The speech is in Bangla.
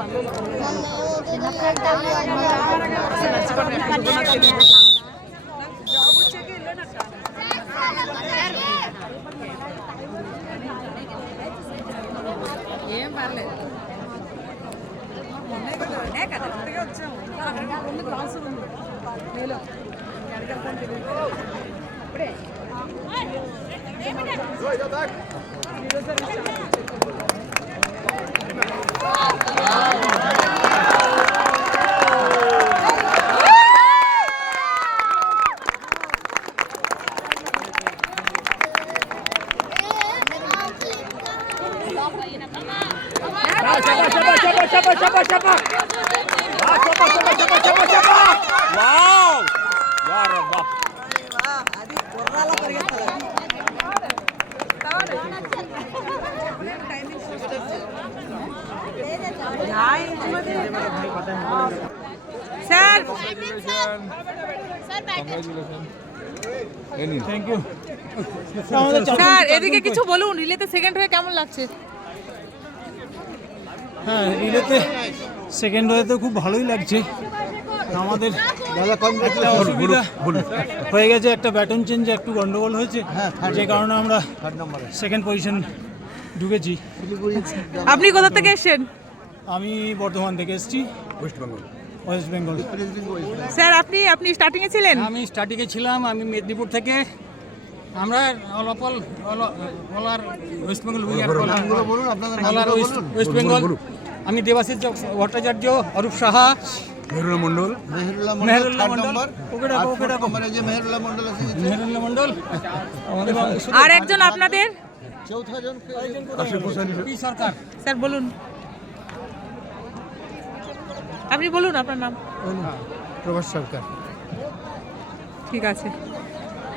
ఏం పర్లేదు স্যার থ্যাংক ইউ স্যার এদিকে কিছু বলুন রিলেতে সেকেন্ড হয়ে কেমন লাগছে? হ্যাঁ, রিলেতে সেকেন্ড হয়ে তো খুব ভালোই লাগছে। আমাদের একটা অসুবিধা হয়ে গেছে, একটা ব্যাটন চেঞ্জে একটু গন্ডগোল হয়েছে, যে কারণে আমরা সেকেন্ড পজিশন ঢুকেছি। আপনি কোথা থেকে এসেছেন? আমি বর্ধমান থেকে এসেছি, ওয়েস্ট বেঙ্গল। স্যার আপনি স্টার্টিং এ ছিলেন? আমি স্টার্টিংয়ে ছিলাম, আমি মেদিনীপুর থেকে। আমরা ওয়েস্ট বেঙ্গল ওয়েস্ট বেঙ্গল। আমি দেবাশিস ভট্টাচার্য, অরূপ সাহা, মেহেরুল্লাহ মন্ডল, আর একজন আপনাদের পি সরকার। স্যার বলুন, আপনি বলুন আপনার নাম। প্রভাস সরকার। ঠিক আছে।